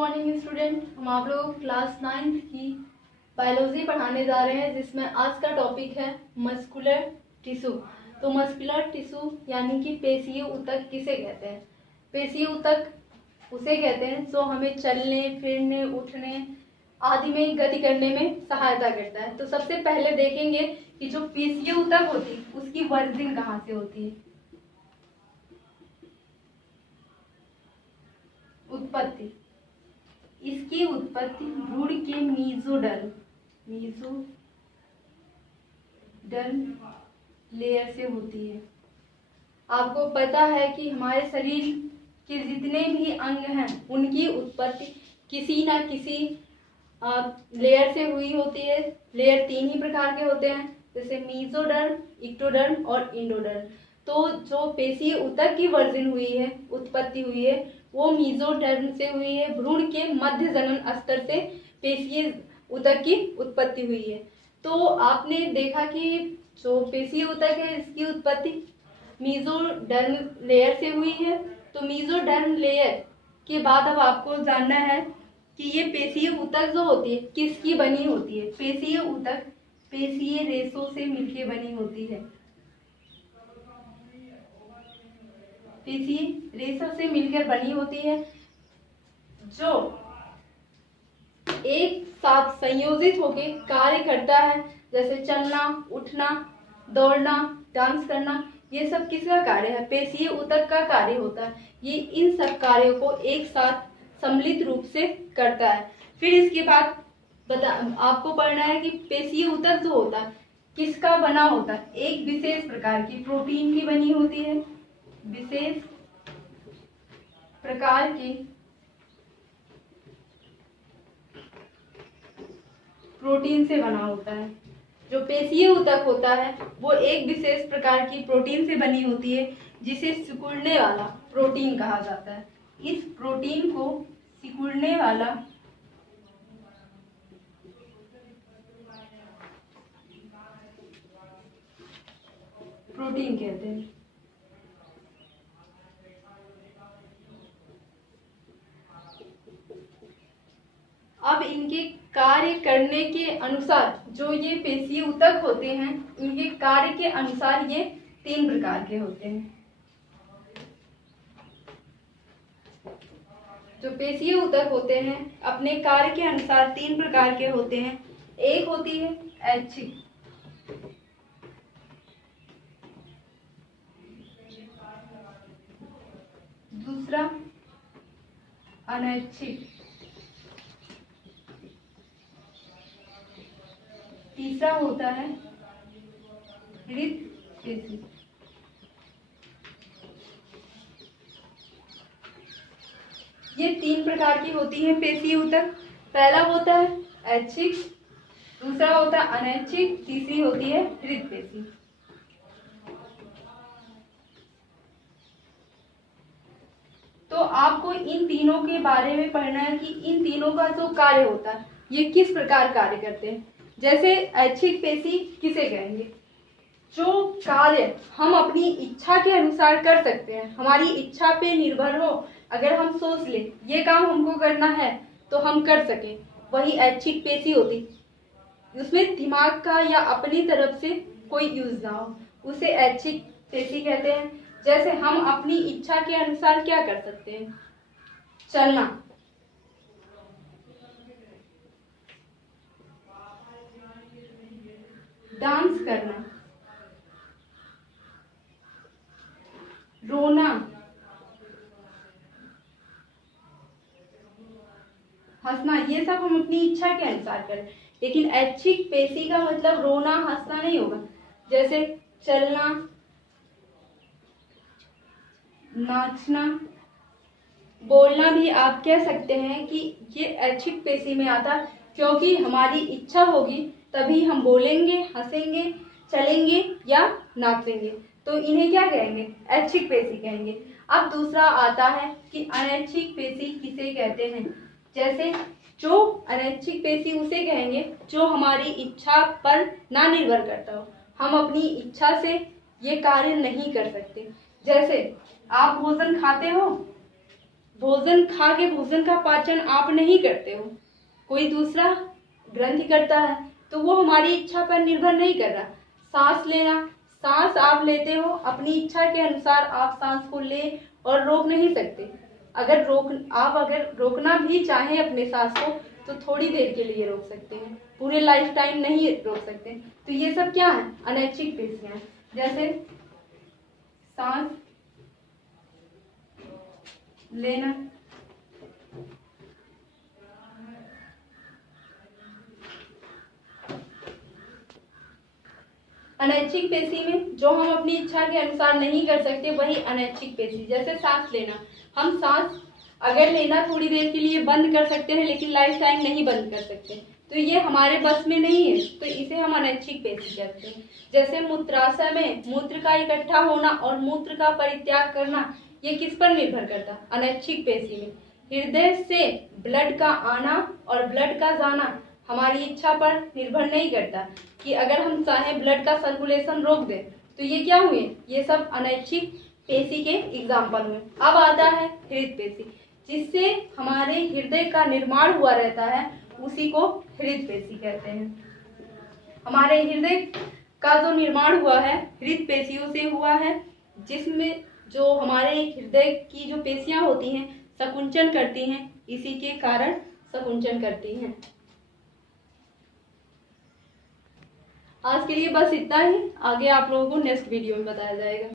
Morning student, हम आप लोगों को क्लास 9th की बायोलॉजी पढ़ाने जा रहे हैं, जिसमें आज का टॉपिक है मस्कुलर टिश्यू। तो मस्कुलर टिश्यू यानी कि पेशीय ऊतक किसे कहते हैं? पेशीय ऊतक उसे कहते हैं जो हमें चलने, फिरने, उठने आदि में गति करने में सहायता करता है। तो सबसे पहले देखेंगे कि जो पेशीय ऊतक होती है उसकी वर्जिन कहाँ से होती है। उत्पत्ति, इसकी उत्पत्ति भ्रूण के मेसोडर्म लेयर से होती है। आपको पता है कि हमारे शरीर के जितने भी अंग हैं उनकी उत्पत्ति किसी न किसी लेयर से हुई होती है। लेयर 3 ही प्रकार के होते हैं, जैसे मेसोडर्म, एक्टोडर्म और एंडोडर्म। तो जो पेशीय ऊतक की वर्जन हुई है, उत्पत्ति हुई है, वो मेसोडर्म से हुई है। भ्रूण के मध्य जनन स्तर से पेशीय ऊतक की उत्पत्ति हुई है। तो आपने देखा कि जो पेशीय ऊतक है इसकी उत्पत्ति मेसोडर्म लेयर से हुई है। तो मेसोडर्म लेयर के बाद अब आपको जानना है कि ये पेशीय ऊतक जो होती है किसकी बनी होती है। पेशीय ऊतक पेशीय रेशों से मिलकर बनी होती है। पेशीय रेशों से मिलकर बनी होती है जो एक साथ संयोजित होकर कार्य करता है, जैसे चलना, उठना, दौड़ना, डांस करना। ये सब किसका कार्य है? पेशीय ऊतक का कार्य होता है। ये इन सब कार्यों को एक साथ सम्मिलित रूप से करता है। फिर इसके बाद आपको पढ़ना है कि पेशीय ऊतक जो होता है किसका बना होता है। एक विशेष प्रकार की प्रोटीन की बनी होती है। विशेष प्रकार की प्रोटीन से बना होता है। जो पेशीय ऊतक होता है वो एक विशेष प्रकार की प्रोटीन से बनी होती है, जिसे सिकुड़ने वाला प्रोटीन कहा जाता है। इस प्रोटीन को सिकुड़ने वाला प्रोटीन कहते हैं। अब इनके कार्य करने के अनुसार जो ये पेशीय ऊतक होते हैं, इनके कार्य के अनुसार ये 3 प्रकार के होते हैं। जो पेशीय ऊतक होते हैं अपने कार्य के अनुसार 3 प्रकार के होते हैं। एक होती है ऐच्छिक, दूसरा अनैच्छिक, तीसरा होता है हृत पेशी। ये 3 प्रकार की होती है पेशीय ऊतक। पहला होता है ऐच्छिक, दूसरा होता है अनैच्छिक, तीसरी होती है हृत पेशी। तो आपको इन तीनों के बारे में पढ़ना है कि इन तीनों का जो कार्य होता है ये किस प्रकार कार्य करते हैं। जैसे ऐच्छिक पेशी किसे कहेंगे? जो कार्य हम अपनी इच्छा के अनुसार कर सकते हैं, हमारी इच्छा पे निर्भर हो, अगर हम सोच ले ये काम हमको करना है तो हम कर सके, वही ऐच्छिक पेशी होती। उसमें दिमाग का या अपनी तरफ से कोई यूज ना हो, उसे ऐच्छिक पेशी कहते हैं। जैसे हम अपनी इच्छा के अनुसार क्या कर सकते हैं? चलना, डांस करना, रोना, हंसना, ये सब हम अपनी इच्छा के अनुसार करें। लेकिन ऐच्छिक पेशी का मतलब रोना, हंसना नहीं होगा। जैसे चलना, नाचना, बोलना भी आप कह सकते हैं कि ये ऐच्छिक पेशी में आता है, क्योंकि हमारी इच्छा होगी तभी हम बोलेंगे, हंसेंगे, चलेंगे या नाचेंगे। तो इन्हें क्या कहेंगे? ऐच्छिक पेशी कहेंगे। अब दूसरा आता है कि अनैच्छिक पेशी किसे कहते हैं। जैसे जो अनैच्छिक पेशी उसे कहेंगे जो हमारी इच्छा पर ना निर्भर करता हो, हम अपनी इच्छा से ये कार्य नहीं कर सकते। जैसे आप भोजन खाते हो भोजन खा के भोजन का पाचन आप नहीं करते हो, कोई दूसरा ग्रंथि करता है, तो वो हमारी इच्छा पर निर्भर नहीं कर रहा। सांस लेना, सांस आप लेते हो, अपनी इच्छा के अनुसार आप सांस को ले और रोक नहीं सकते। अगर रोकना भी चाहें अपने सांस को तो थोड़ी देर के लिए रोक सकते हैं, पूरे लाइफ टाइम नहीं रोक सकते। तो ये सब क्या है? अनैच्छिक पेशियां हैं। जैसे सांस लेना, अनैच्छिक पेशी में जो हम अपनी इच्छा के अनुसार नहीं कर सकते वही अनैच्छिक पेशी। जैसे सांस लेना, हम सांस अगर लेना थोड़ी देर के लिए बंद कर सकते हैं लेकिन लाइफ टाइम नहीं बंद कर सकते, तो ये हमारे बस में नहीं है, तो इसे हम अनैच्छिक पेशी कहते हैं। जैसे मूत्राशय में मूत्र का इकट्ठा होना और मूत्र का परित्याग करना, ये किस पर निर्भर करता? अनैच्छिक पेशी में। हृदय से ब्लड का आना और ब्लड का जाना हमारी इच्छा पर निर्भर नहीं करता कि अगर हम चाहें ब्लड का सर्कुलेशन रोक दें, तो ये क्या हुए? ये सब अनैच्छिक पेशी के एग्जाम्पल हुए। अब आता है हृदय पेशी, जिससे हमारे हृदय का निर्माण हुआ रहता है, उसी को हृदय पेशी कहते हैं। हमारे हृदय का जो निर्माण हुआ है हृदय पेशियों से हुआ है, जिसमें जो हमारे हृदय की जो पेशियां होती हैं संकुचन करती हैं, इसी के कारण संकुचन करती हैं। आज के लिए बस इतना ही, आगे आप लोगों को नेक्स्ट वीडियो में बताया जाएगा।